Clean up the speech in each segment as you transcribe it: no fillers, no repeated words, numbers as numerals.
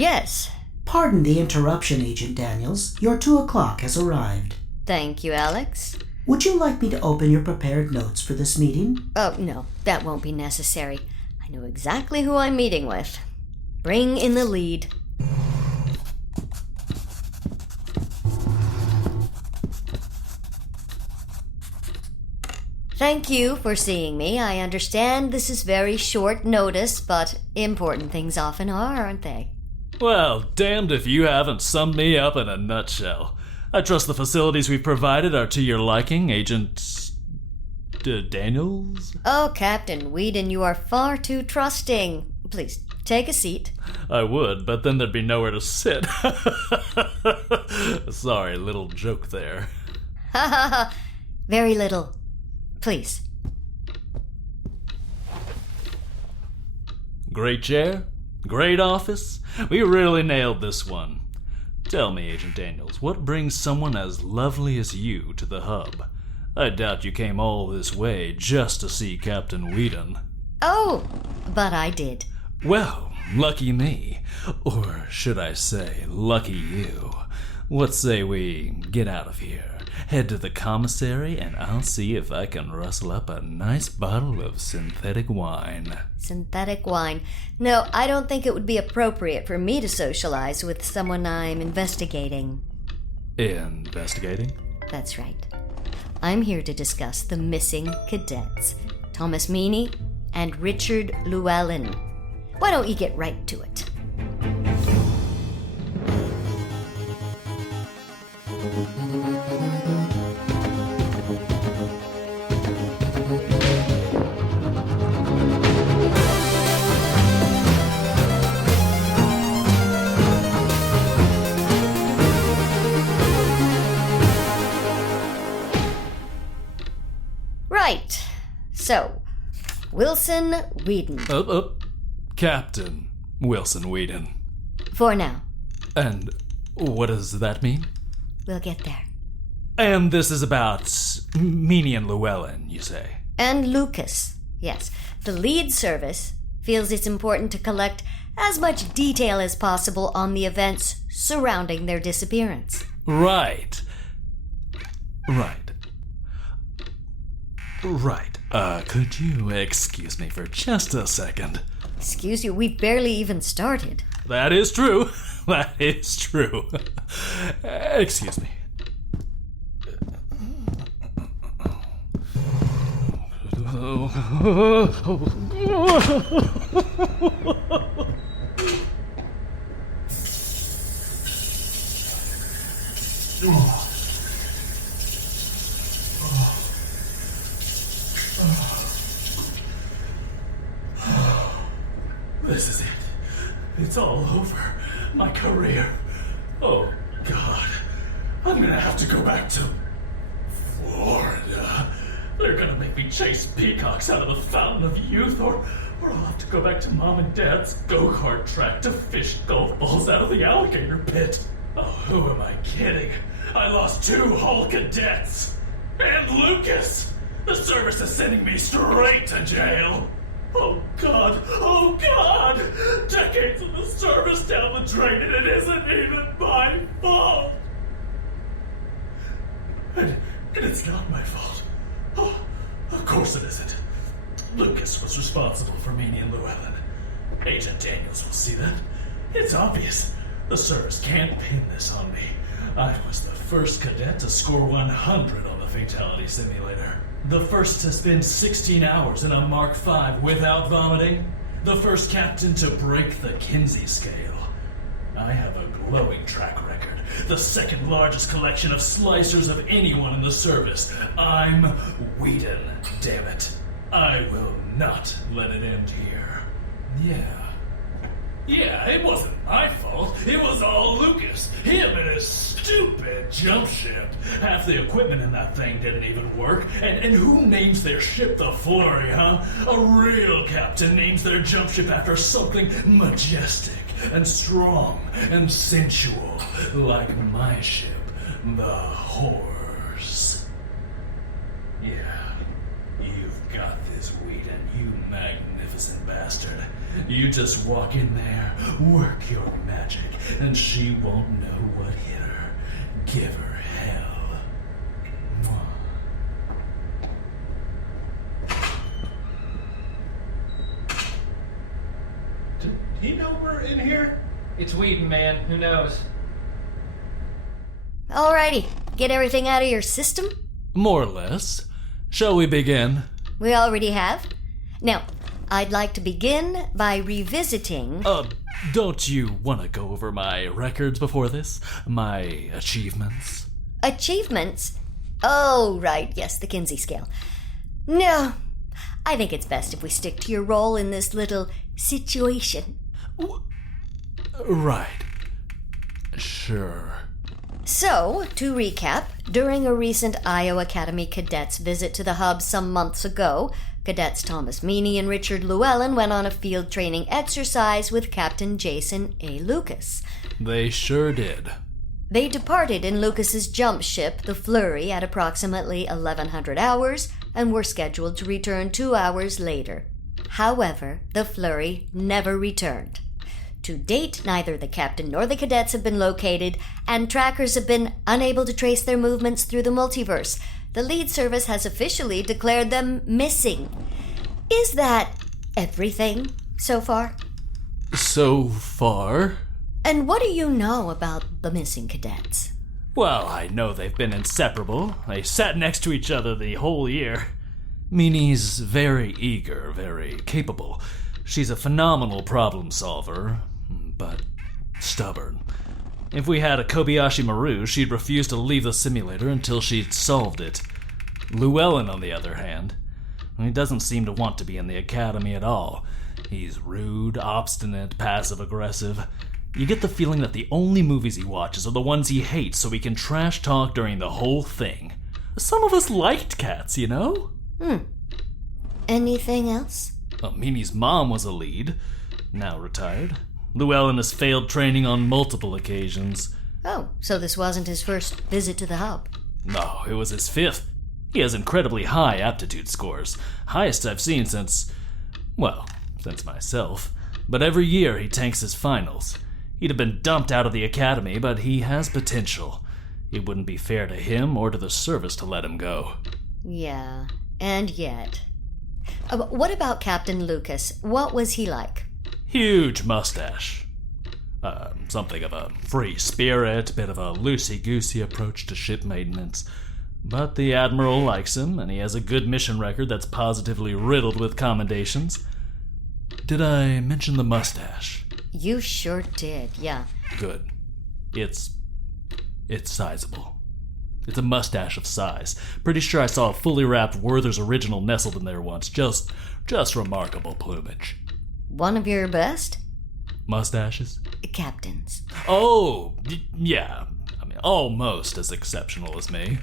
Yes. Pardon the interruption, Agent Daniels. Your 2 o'clock has arrived. Thank you, Alex. Would you like me to open your prepared notes for this meeting? Oh, no, that won't be necessary. I know exactly who I'm meeting with. Bring in the lead. Thank you for seeing me. I understand this is very short notice, but important things often are, aren't they? Well, damned if you haven't summed me up in a nutshell. I trust the facilities we've provided are to your liking, Agent... Daniels? Oh, Captain Whedon, you are far too trusting. Please, take a seat. I would, but then there'd be nowhere to sit. Sorry, little joke there. Ha ha ha. Very little. Please. Great chair, great office. We really nailed this one. Tell me, Agent Daniels, what brings someone as lovely as you to the hub? I doubt you came all this way just to see Captain Whedon. Oh, but I did. Well, lucky me. Or should I say, lucky you. What say we get out of here, head to the commissary, and I'll see if I can rustle up a nice bottle of synthetic wine. Synthetic wine. No, I don't think it would be appropriate for me to socialize with someone I'm investigating. Investigating? That's right. I'm here to discuss the missing cadets, Thomas Meaney and Richard Llewellyn. Why don't you get right to it? Right. So, Wilson Whedon. Captain Wilson Whedon. For now. And what does that mean? We'll get there. And this is about Meaney and Llewellyn, you say? And Lucas. Yes. The lead service feels it's important to collect as much detail as possible on the events surrounding their disappearance. Right. Could you excuse me for just a second? Excuse you, we've barely even started. That is true. Excuse me. This is it. It's all over. My career. Oh, God. I'm gonna have to go back to Florida. They're gonna make me chase peacocks out of the fountain of youth, or I'll have to go back to Mom and Dad's go-kart track to fish golf balls out of the alligator pit. Oh, who am I kidding? I lost 2 whole cadets. And Lucas! The service is sending me straight to jail. Oh, God. Decades of the service down the drain, and it isn't even my fault. And it's not my fault. Oh, of course it isn't. Lucas was responsible for Meaney and Llewellyn. Agent Daniels will see that. It's obvious. The service can't pin this on me. I was the first cadet to score 100 on the fatality simulator. The first to spend 16 hours in a Mark V without vomiting. The first captain to break the Kinsey scale. I have a glowing track record. The second largest collection of slicers of anyone in the service. I'm Whedon, damn it. I will not let it end here. Yeah, it wasn't my fault. It was all Lucas. Him and his stupid JumpShip. Half the equipment in that thing didn't even work. And who names their ship the Flurry, huh? A real captain names their JumpShip after something majestic and strong and sensual, like my ship, the Horse. Yeah, you've got this, Whedon. You magnificent bastard. You just walk in there, work your magic, and she won't know what hit her. Give her hell. Did he know we're in here? It's Whedon, man. Who knows? Alrighty, get everything out of your system? More or less. Shall we begin? We already have. Now, I'd like to begin by revisiting... Don't you want to go over my records before this? My achievements? Achievements? Oh, right, yes, the Kinsey scale. No, I think it's best if we stick to your role in this little situation. Right. Sure. So, to recap, during a recent IO Academy Cadets visit to the hub some months ago, Cadets Thomas Meaney and Richard Llewellyn went on a field training exercise with Captain Jason A. Lucas. They sure did. They departed in Lucas's jump ship, the Flurry, at approximately 1100 hours and were scheduled to return 2 hours later. However, the Flurry never returned. To date, neither the captain nor the cadets have been located, and trackers have been unable to trace their movements through the multiverse. The lead service has officially declared them missing. Is that everything so far? So far? And what do you know about the missing cadets? Well, I know they've been inseparable. They sat next to each other the whole year. Meanie's very eager, very capable. She's a phenomenal problem solver, but stubborn. If we had a Kobayashi Maru, she'd refuse to leave the simulator until she'd solved it. Llewellyn, on the other hand, he doesn't seem to want to be in the academy at all. He's rude, obstinate, passive-aggressive. You get the feeling that the only movies he watches are the ones he hates so he can trash talk during the whole thing. Some of us liked cats, you know? Anything else? Well, Meanie's mom was a lead, now retired. Llewellyn has failed training on multiple occasions. Oh, so this wasn't his first visit to the hub? No, it was his 5th. He has incredibly high aptitude scores. Highest I've seen since myself. But every year he tanks his finals. He'd have been dumped out of the academy, but he has potential. It wouldn't be fair to him or to the service to let him go. Yeah, and yet... what about Captain Lucas? What was he like? Huge mustache. Something of a free spirit, bit of a loosey-goosey approach to ship maintenance. But the Admiral likes him, and he has a good mission record that's positively riddled with commendations. Did I mention the mustache? You sure did, yeah. Good. It's sizable. It's a mustache of size. Pretty sure I saw a fully wrapped Werther's original nestled in there once. Just remarkable plumage. One of your best? Mustaches? Captains. Oh, yeah. I mean, almost as exceptional as me.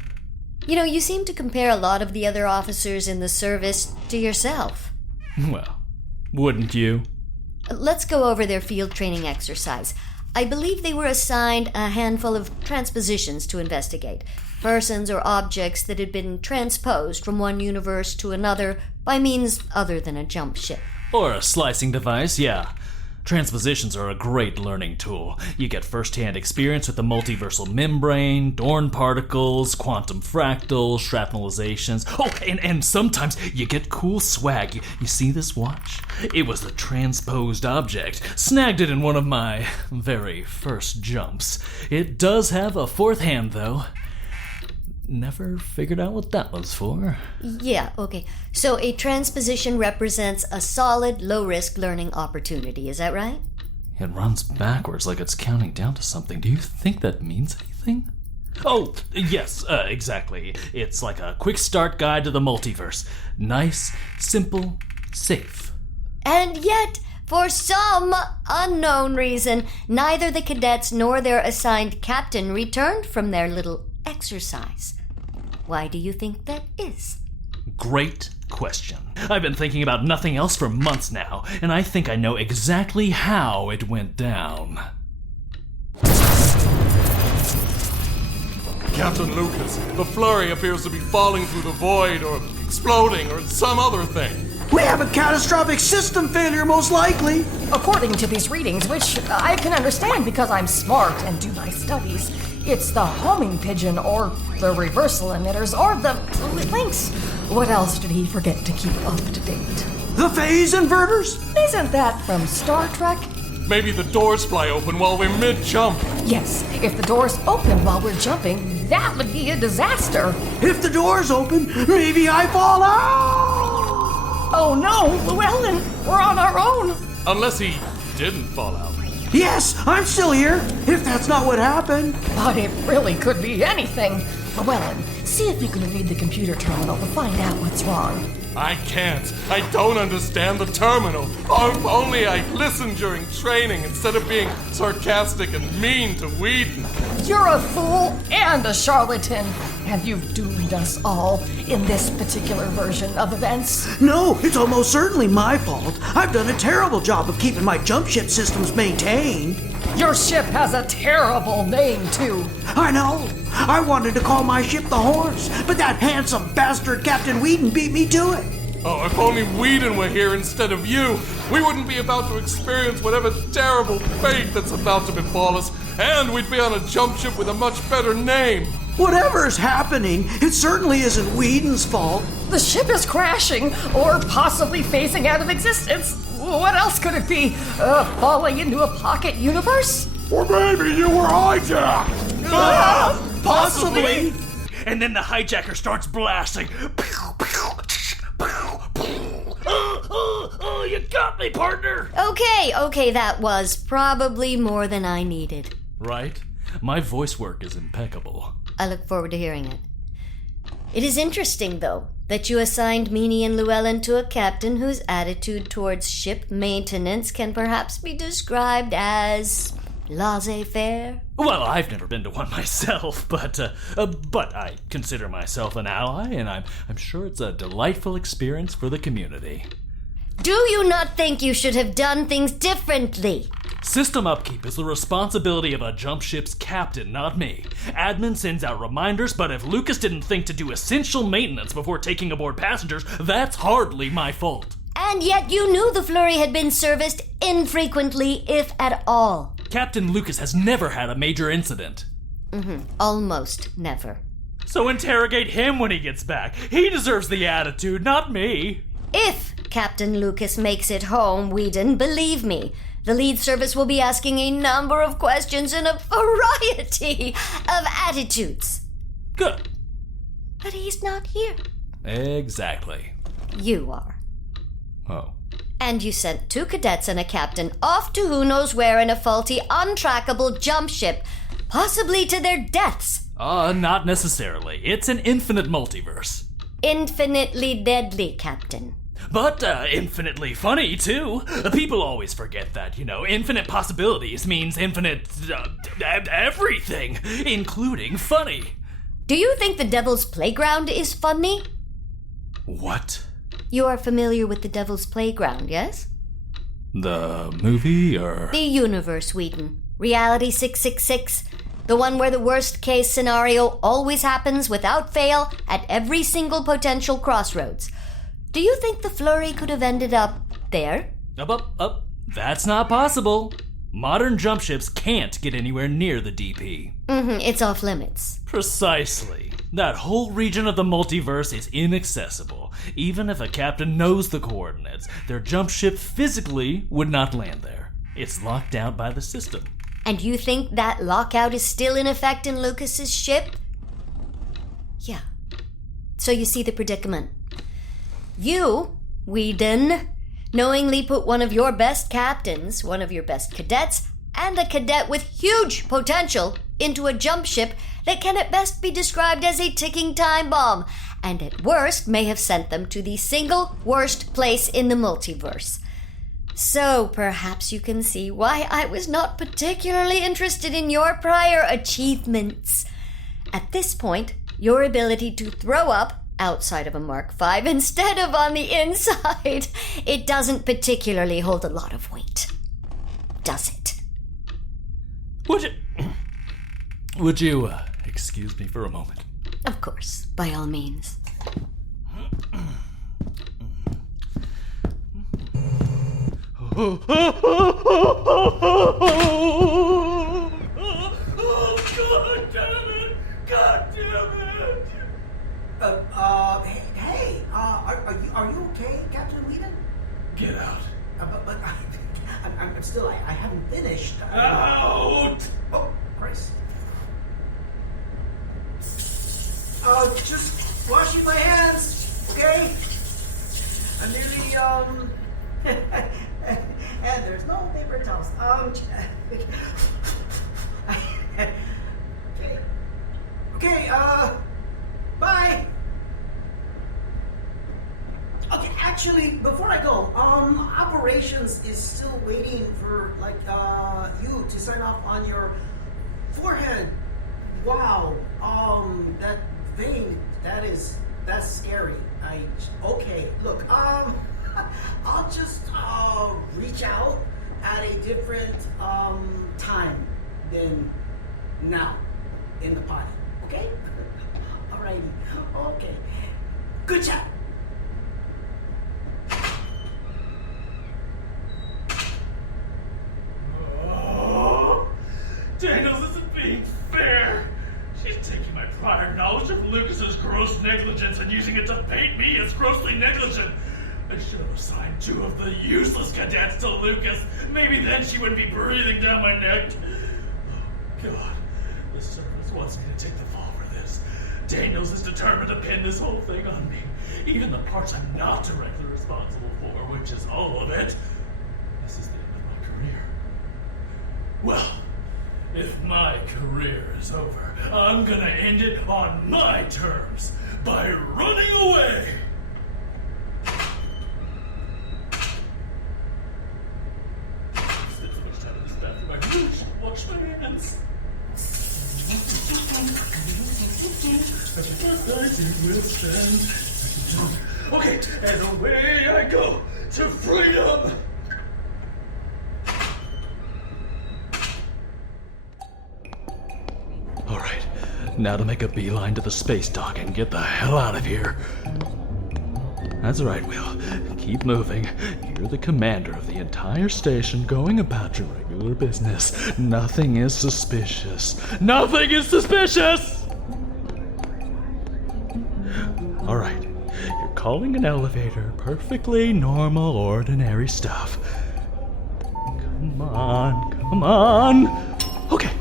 You know, you seem to compare a lot of the other officers in the service to yourself. Well, wouldn't you? Let's go over their field training exercise. I believe they were assigned a handful of transpositions to investigate. Persons or objects that had been transposed from one universe to another by means other than a jump ship. Or a slicing device, yeah. Transpositions are a great learning tool. You get first-hand experience with the multiversal membrane, Dorn particles, quantum fractals, shrapnelizations. Oh, and sometimes you get cool swag. You see this watch? It was a transposed object. Snagged it in one of my very first jumps. It does have a 4th hand, though. Never figured out what that was for. Yeah, okay. So a transposition represents a solid, low-risk learning opportunity, is that right? It runs backwards like it's counting down to something. Do you think that means anything? Oh, yes, exactly. It's like a quick start guide to the multiverse. Nice, simple, safe. And yet, for some unknown reason, neither the cadets nor their assigned captain returned from their little exercise. Why do you think that is? Great question. I've been thinking about nothing else for months now, and I think I know exactly how it went down. Captain Lucas, the flurry appears to be falling through the void or exploding or some other thing. We have a catastrophic system failure, most likely. According to these readings, which I can understand because I'm smart and do my studies, it's the homing pigeon or the reversal emitters or the links. What else did he forget to keep up to date? The phase inverters? Isn't that from Star Trek? Maybe the doors fly open while we're mid-jump. Yes, if the doors open while we're jumping, that would be a disaster. If the doors open, maybe I fall out! Oh no, Llewellyn, we're on our own. Unless he didn't fall out. Yes, I'm still here, if that's not what happened. But it really could be anything. Llewellyn, see if you can read the computer terminal to find out what's wrong. I can't. I don't understand the terminal. Oh, if only I listened during training instead of being sarcastic and mean to Whedon. You're a fool and a charlatan, and you've doomed us all in this particular version of events. No, it's almost certainly my fault. I've done a terrible job of keeping my JumpShip systems maintained. Your ship has a terrible name, too. I know. I wanted to call my ship the Horse, but that handsome bastard Captain Whedon beat me to it. Oh, if only Whedon were here instead of you, we wouldn't be about to experience whatever terrible fate that's about to befall us, and we'd be on a jump ship with a much better name. Whatever's happening, it certainly isn't Whedon's fault. The ship is crashing, or possibly phasing out of existence. What else could it be? Falling into a pocket universe? Or maybe you were hijacked. Possibly. And then the hijacker starts blasting. Oh, you got me, partner! Okay, that was probably more than I needed. Right? My voice work is impeccable. I look forward to hearing it. It is interesting, though, that you assigned Meaney and Llewellyn to a captain whose attitude towards ship maintenance can perhaps be described as laissez-faire. Well, I've never been to one myself, but I consider myself an ally, and I'm sure it's a delightful experience for the community. Do you not think you should have done things differently? System upkeep is the responsibility of a jump ship's captain, not me. Admin sends out reminders, but if Lucas didn't think to do essential maintenance before taking aboard passengers, that's hardly my fault. And yet you knew the Flurry had been serviced infrequently, if at all. Captain Lucas has never had a major incident. Almost never. So interrogate him when he gets back. He deserves the attitude, not me. If Captain Lucas makes it home, Whedon, believe me, the lead service will be asking a number of questions in a variety of attitudes. Good. But he's not here. Exactly. You are. Oh. And you sent 2 cadets and a captain off to who knows where in a faulty, untrackable jump ship, possibly to their deaths. Not necessarily. It's an infinite multiverse. Infinitely deadly, Captain. But infinitely funny, too. People always forget that, infinite possibilities means infinite everything, including funny. Do you think the Devil's Playground is funny? What? You are familiar with the Devil's Playground, yes? The movie, or...? The universe, Whedon. Reality 666. The one where the worst-case scenario always happens without fail at every single potential crossroads. Do you think the Flurry could have ended up there? Up. That's not possible. Modern jump ships can't get anywhere near the DP. It's off limits. Precisely. That whole region of the multiverse is inaccessible. Even if a captain knows the coordinates, their jump ship physically would not land there. It's locked out by the system. And you think that lockout is still in effect in Lucas's ship? Yeah. So you see the predicament. You, Whedon, knowingly put one of your best captains, one of your best cadets, and a cadet with huge potential into a jump ship that can at best be described as a ticking time bomb, and at worst may have sent them to the single worst place in the multiverse. So perhaps you can see why I was not particularly interested in your prior achievements. At this point, your ability to throw up outside of a Mark V instead of on the inside, it doesn't particularly hold a lot of weight. Does it? Would you excuse me for a moment? Of course, by all means. Oh, God damn it! God damn it! Hey, are you okay, Captain Whedon? Get out. But I'm still, I haven't finished. Out! Oh, Kris. Just washing my hands, okay? I'm nearly, and there's no paper towels. Okay, bye! Okay, actually, before I go, operations is still waiting for, you to sign off on your forehead. Wow, that vein, that's scary. Okay, look, I'll just, reach out at a different, time than now in the potty, okay? Alrighty, okay. Good job. Daniels isn't being fair. She's taking my prior knowledge of Lucas's gross negligence and using it to paint me as grossly negligent. I should have assigned 2 of the useless cadets to Lucas. Maybe then she wouldn't be breathing down my neck. Oh, God. The service wants me to take the fall for this. Daniels is determined to pin this whole thing on me. Even the parts I'm not directly responsible for, which is all of it. This is the end of my career. Well, if my career is over, I'm gonna end it on my terms, by running away! I've spent so much time in this bathroom, I really should wash my hands. Okay, and away I go to freedom! Alright, now to make a beeline to the space dock and get the hell out of here. That's right, Will. Keep moving. You're the commander of the entire station, going about your regular business. Nothing is suspicious. Nothing is suspicious! Alright, you're calling an elevator. Perfectly normal, ordinary stuff. Come on, come on! Okay,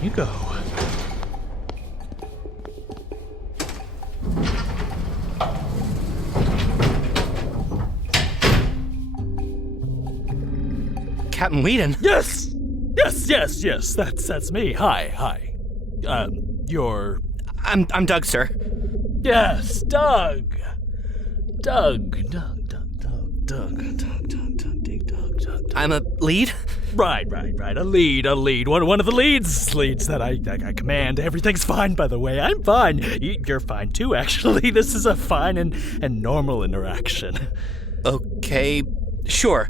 in you go. Captain Whedon? Yes! Yes, that's me. Hi. You're... I'm Doug, sir. Yes, Doug. I'm a lead? Right. A lead. One of the leads that I command. Everything's fine, by the way. I'm fine. You're fine, too, actually. This is a fine and normal interaction. Okay, sure.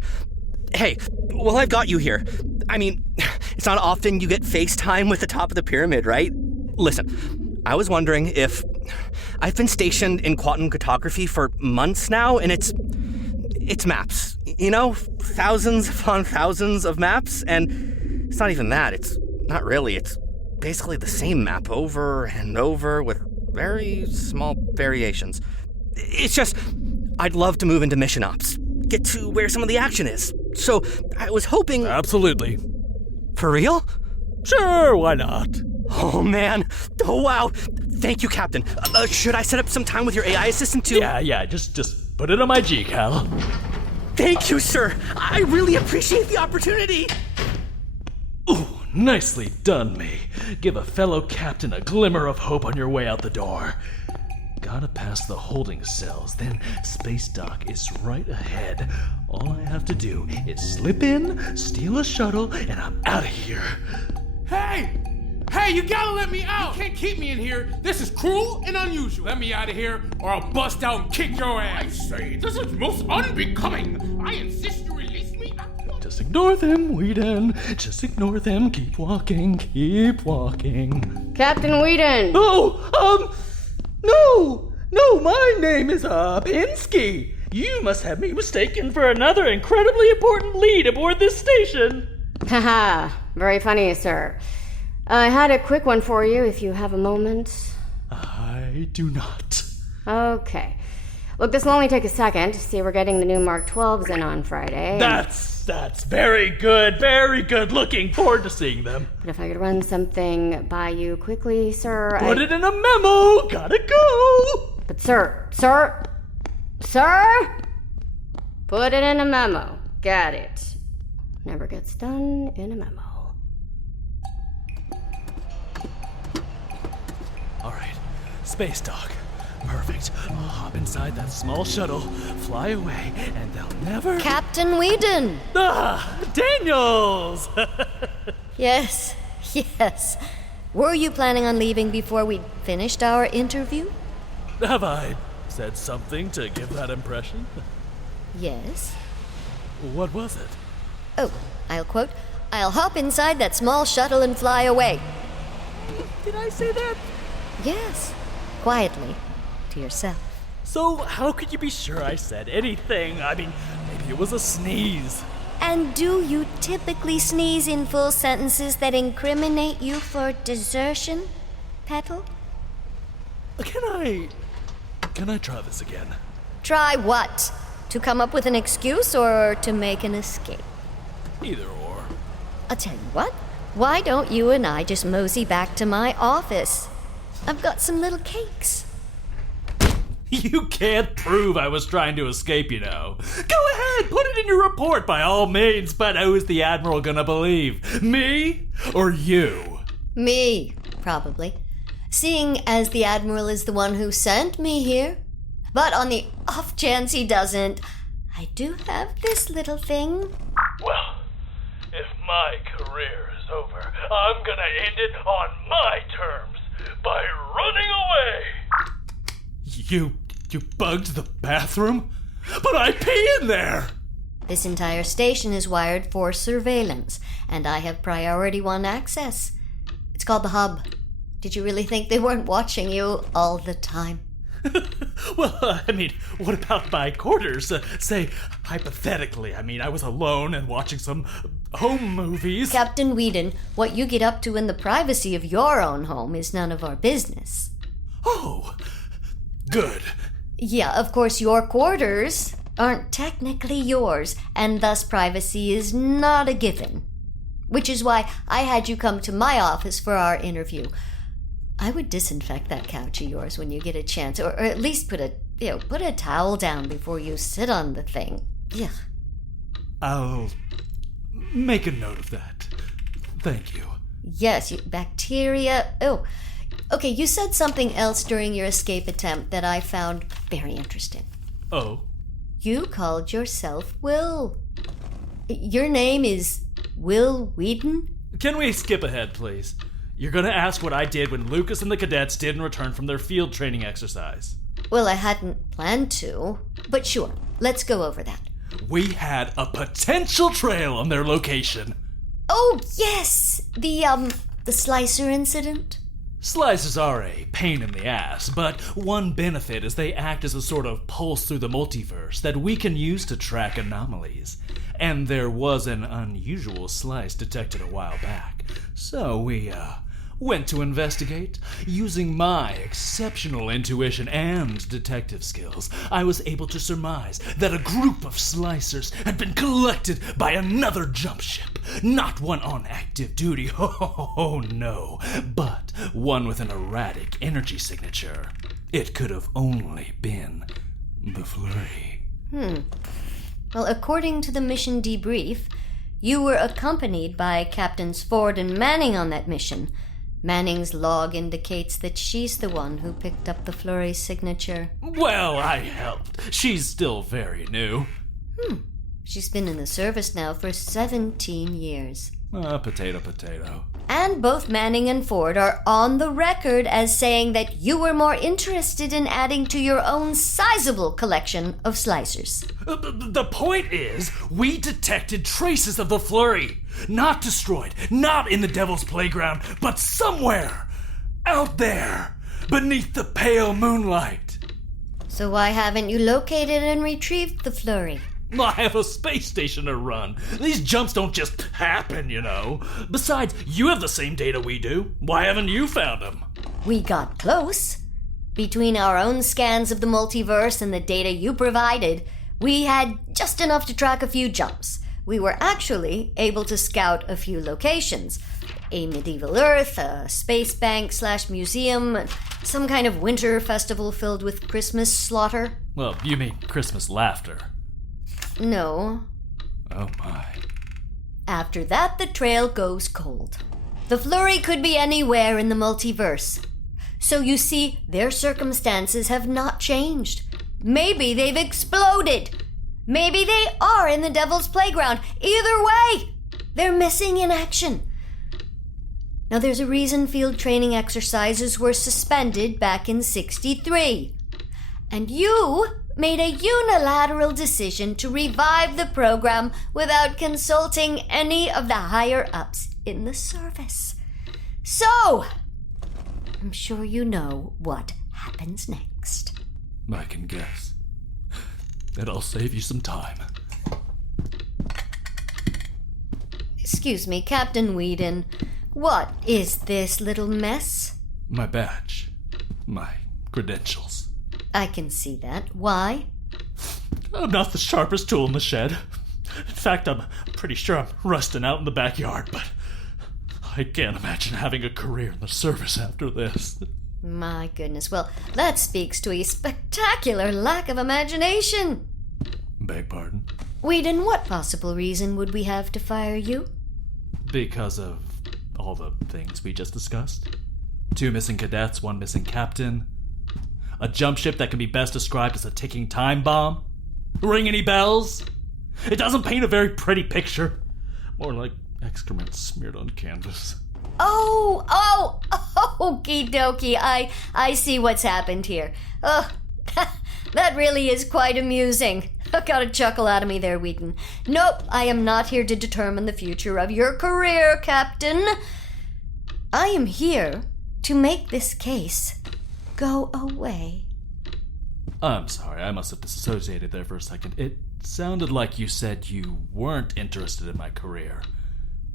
Hey, well, I've got you here. I mean, it's not often you get FaceTime with the top of the pyramid, right? Listen, I was wondering if... I've been stationed in quantum cartography for months now, and it's maps. You know, thousands upon thousands of maps, and it's not even that. It's not really. It's basically the same map over and over with very small variations. It's just, I'd love to move into mission ops. Get to where some of the action is. So, I was hoping... Absolutely. For real? Sure, why not? Oh, man. Oh, wow. Thank you, Captain. Should I set up some time with your AI assistant to... Yeah, just put it on my G-Cal. Thank you, sir. I really appreciate the opportunity. Ooh, nicely done, me. Give a fellow captain a glimmer of hope on your way out the door. Gotta pass the holding cells, then space dock is right ahead. All I have to do is slip in, steal a shuttle, and I'm out of here. Hey, you gotta let me out! You can't keep me in here. This is cruel and unusual. Let me out of here, or I'll bust out and kick your ass. I say, this is most unbecoming. I insist you release me. Just ignore them, Whedon. Just ignore them. Keep walking, keep walking. Captain Whedon! No, my name is Pinsky. You must have me mistaken for another incredibly important lead aboard this station. Haha, very funny, sir. I had a quick one for you if you have a moment. I do not. Okay. Look, this will only take a second. See, we're getting the new Mark 12s in on Friday. That's very good, very good. Looking forward to seeing them. But if I could run something by you quickly, sir, Put it in a memo. Gotta go. But sir! Put it in a memo. Got it. Never gets done in a memo. All right, space dock. Perfect. I'll hop inside that small shuttle, fly away, and they'll never... Captain Whedon! Daniels! Yes. Were you planning on leaving before we'd finished our interview? Have I said something to give that impression? Yes. What was it? Oh, I'll quote, "I'll hop inside that small shuttle and fly away." Did I say that? Yes. Quietly. To yourself. So how could you be sure I said anything? I mean, maybe it was a sneeze. And do you typically sneeze in full sentences that incriminate you for desertion, Petal? Can I try this again? Try what? To come up with an excuse or to make an escape? Either or. I'll tell you what. Why don't you and I just mosey back to my office? I've got some little cakes. You can't prove I was trying to escape, you know. Go ahead, put it in your report by all means, but who's the Admiral gonna believe? Me or you? Me, probably. Seeing as the Admiral is the one who sent me here. But on the off chance he doesn't, I do have this little thing. Well, if my career is over, I'm gonna end it on my terms, by running away. You bugged the bathroom? But I pee in there! This entire station is wired for surveillance, and I have priority 1 access. It's called the hub. Did you really think they weren't watching you all the time? Well, I mean, what about my quarters? Say, hypothetically, I was alone and watching some home movies. Captain Whedon, what you get up to in the privacy of your own home is none of our business. Oh, good. Yeah, of course, your quarters aren't technically yours, and thus privacy is not a given. Which is why I had you come to my office for our interview. I would disinfect that couch of yours when you get a chance, or at least put a towel down before you sit on the thing. Yeah. I'll make a note of that. Thank you. Yes, bacteria. Oh, okay, you said something else during your escape attempt that I found very interesting. Oh? You called yourself Will. Your name is Will Whedon? Can we skip ahead, please? You're gonna ask what I did when Lucas and the cadets didn't return from their field training exercise. Well, I hadn't planned to, but sure, let's go over that. We had a potential trail on their location. Oh, yes! The slicer incident? Slicers are a pain in the ass, but one benefit is they act as a sort of pulse through the multiverse that we can use to track anomalies. And there was an unusual slice detected a while back, so we, went to investigate. Using my exceptional intuition and detective skills, I was able to surmise that a group of slicers had been collected by another jump ship. Not one on active duty, oh no, but one with an erratic energy signature. It could have only been the Flurry. Well, according to the mission debrief, you were accompanied by Captains Ford and Manning on that mission. Manning's log indicates that she's the one who picked up the Flurry signature. Well, I helped. She's still very new. She's been in the service now for 17 years. Potato. And both Manning and Ford are on the record as saying that you were more interested in adding to your own sizable collection of slicers. The point is, we detected traces of the flurry. Not destroyed, not in the Devil's Playground, but somewhere out there, beneath the pale moonlight. So why haven't you located and retrieved the flurry? I have a space station to run. These jumps don't just happen, you know. Besides, you have the same data we do. Why haven't you found them? We got close. Between our own scans of the multiverse and the data you provided, we had just enough to track a few jumps. We were actually able to scout a few locations. A medieval Earth, a space bank / museum, some kind of winter festival filled with Christmas slaughter. Well, you mean Christmas laughter. No. Oh my. After that, the trail goes cold. The flurry could be anywhere in the multiverse. So you see, their circumstances have not changed. Maybe they've exploded. Maybe they are in the Devil's Playground. Either way, they're missing in action. Now, there's a reason field training exercises were suspended back in '63. And you made a unilateral decision to revive the program without consulting any of the higher-ups in the service. So, I'm sure you know what happens next. I can guess. And I'll save you some time. Excuse me, Captain Whedon. What is this little mess? My badge. My credentials. I can see that. Why? I'm not the sharpest tool in the shed. In fact, I'm pretty sure I'm rusting out in the backyard, but I can't imagine having a career in the service after this. My goodness. Well, that speaks to a spectacular lack of imagination. Beg pardon? Whedon, what possible reason would we have to fire you? Because of all the things we just discussed. 2 missing cadets, 1 missing captain. A jump ship that can be best described as a ticking time bomb. Ring any bells? It doesn't paint a very pretty picture. More like excrement smeared on canvas. Okie dokie. I see what's happened here. Oh, that really is quite amusing. Got a chuckle out of me there, Whedon. Nope, I am not here to determine the future of your career, Captain. I am here to make this case go away. I'm sorry, I must have disassociated there for a second. It sounded like you said you weren't interested in my career.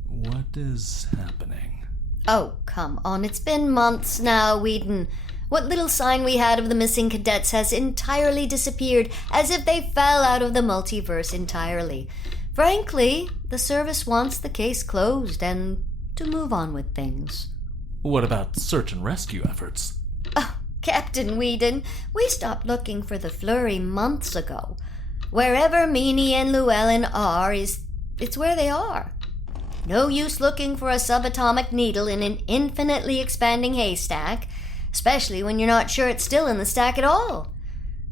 What is happening? Oh, come on. It's been months now, Whedon. What little sign we had of the missing cadets has entirely disappeared, as if they fell out of the multiverse entirely. Frankly, the service wants the case closed and to move on with things. What about search and rescue efforts? Oh, Captain Whedon, we stopped looking for the flurry months ago. Wherever Meaney and Llewellyn are it's where they are. No use looking for a subatomic needle in an infinitely expanding haystack, especially when you're not sure it's still in the stack at all.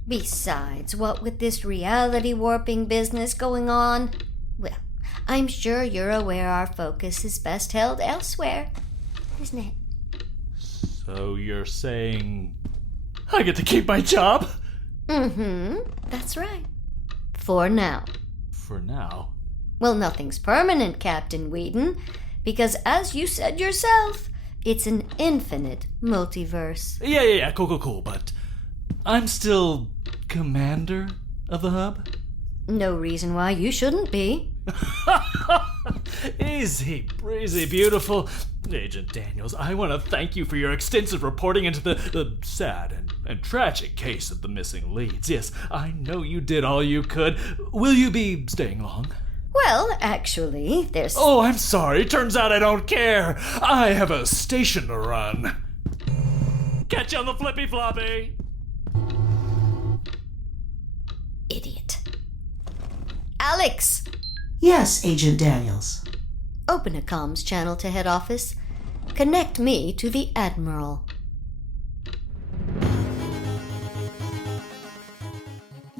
Besides, what with this reality warping business going on, well, I'm sure you're aware our focus is best held elsewhere, isn't it? So you're saying I get to keep my job? That's right. For now. For now? Well, nothing's permanent, Captain Whedon, because as you said yourself, it's an infinite multiverse. Yeah, cool, but I'm still commander of the hub? No reason why you shouldn't be. Easy breezy, beautiful. Agent Daniels, I want to thank you for your extensive reporting into the sad and tragic case of the missing leads. Yes, I know you did all you could. Will you be staying long? Well, actually, there's... Oh, I'm sorry. Turns out I don't care. I have a station to run. Catch you on the flippy floppy. Idiot. Alex! Yes, Agent Daniels. Open a comms channel to head office. Connect me to the Admiral.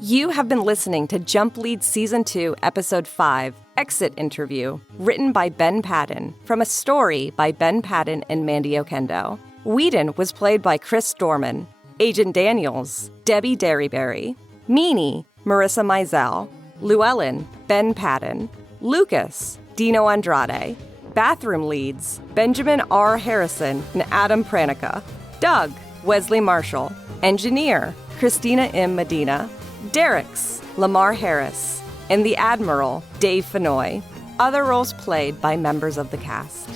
You have been listening to Jump Lead Season 2, Episode 5, Exit Interview, written by Ben Paddon, from a story by Ben Paddon and Mandy Oquendo. Whedon was played by Kris Dorman. Agent Daniels, Debi Derryberry. Meaney, Marissa Meizel. Llewellyn, Ben Paddon. Lucas, Dino Andrade. Bathroom leads, Benjamin R. Harrison and Adam Pranica. Doug, Wesley Marshall. Engineer, Cristina M. Medina. Derricks, Lemar Harris. And the Admiral, Dave Fennoy. Other roles played by members of the cast.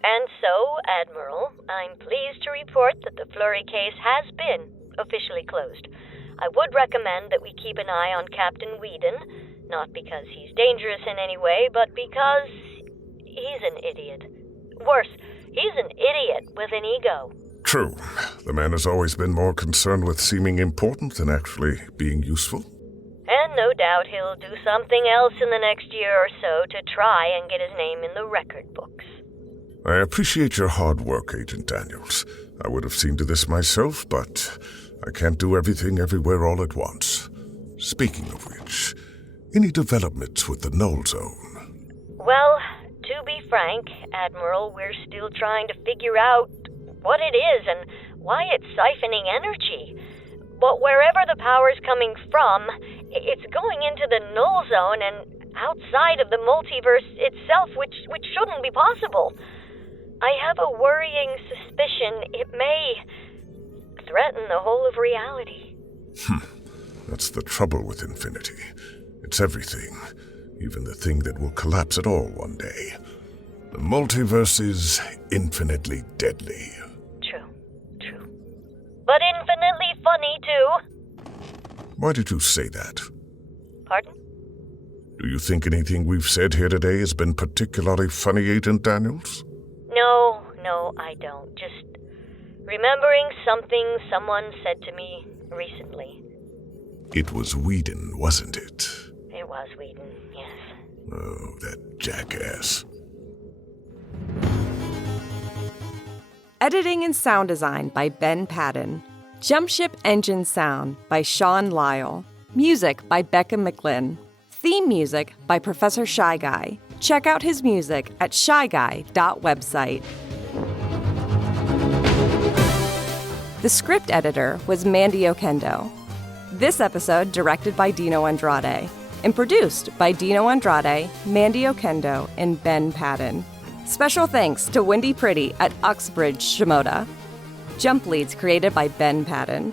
And so, Admiral, I'm pleased to report that the Flurry case has been officially closed. I would recommend that we keep an eye on Captain Whedon, not because he's dangerous in any way, but because he's an idiot. Worse, he's an idiot with an ego. True. The man has always been more concerned with seeming important than actually being useful. And no doubt he'll do something else in the next year or so to try and get his name in the record books. I appreciate your hard work, Agent Daniels. I would have seen to this myself, but I can't do everything everywhere all at once. Speaking of which, any developments with the Null Zone? Well, to be frank, Admiral, we're still trying to figure out what it is and why it's siphoning energy. But wherever the power's coming from, it's going into the Null Zone and outside of the multiverse itself, which shouldn't be possible. I have a worrying suspicion it may threaten the whole of reality. That's the trouble with infinity. It's everything, even the thing that will collapse it all one day. The multiverse is infinitely deadly. True. But infinitely funny, too. Why did you say that? Pardon? Do you think anything we've said here today has been particularly funny, Agent Daniels? No, I don't. Just remembering something someone said to me recently. It was Whedon, wasn't it? It was Whedon, yes. Oh, that jackass. Editing and sound design by Ben Paddon. JumpShip engine sound by Shaun Lile. Music by Becca McLinn. Theme music by Professor Shy Guy. Check out his music at shyguy.website. The script editor was Mandy Oquendo. This episode directed by Dino Andrade and produced by Dino Andrade, Mandy Oquendo, and Ben Paddon. Special thanks to Wendy Pretty at Uxbridge, Shimoda. Jump Leads created by Ben Paddon.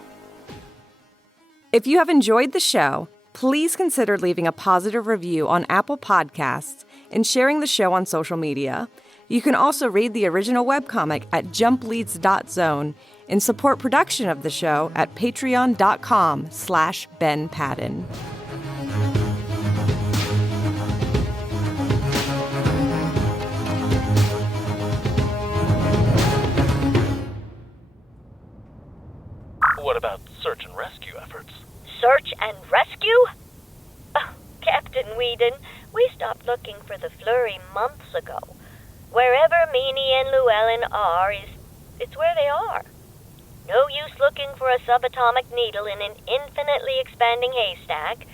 If you have enjoyed the show, please consider leaving a positive review on Apple Podcasts and sharing the show on social media. You can also read the original webcomic at jumpleads.zone and support production of the show at patreon.com/Ben Paddon. What about search and rescue efforts? Search and rescue? Oh, Captain Whedon, we stopped looking for the Flurry months ago. Wherever Meaney and Llewellyn are, it's where they are. No use looking for a subatomic needle in an infinitely expanding haystack.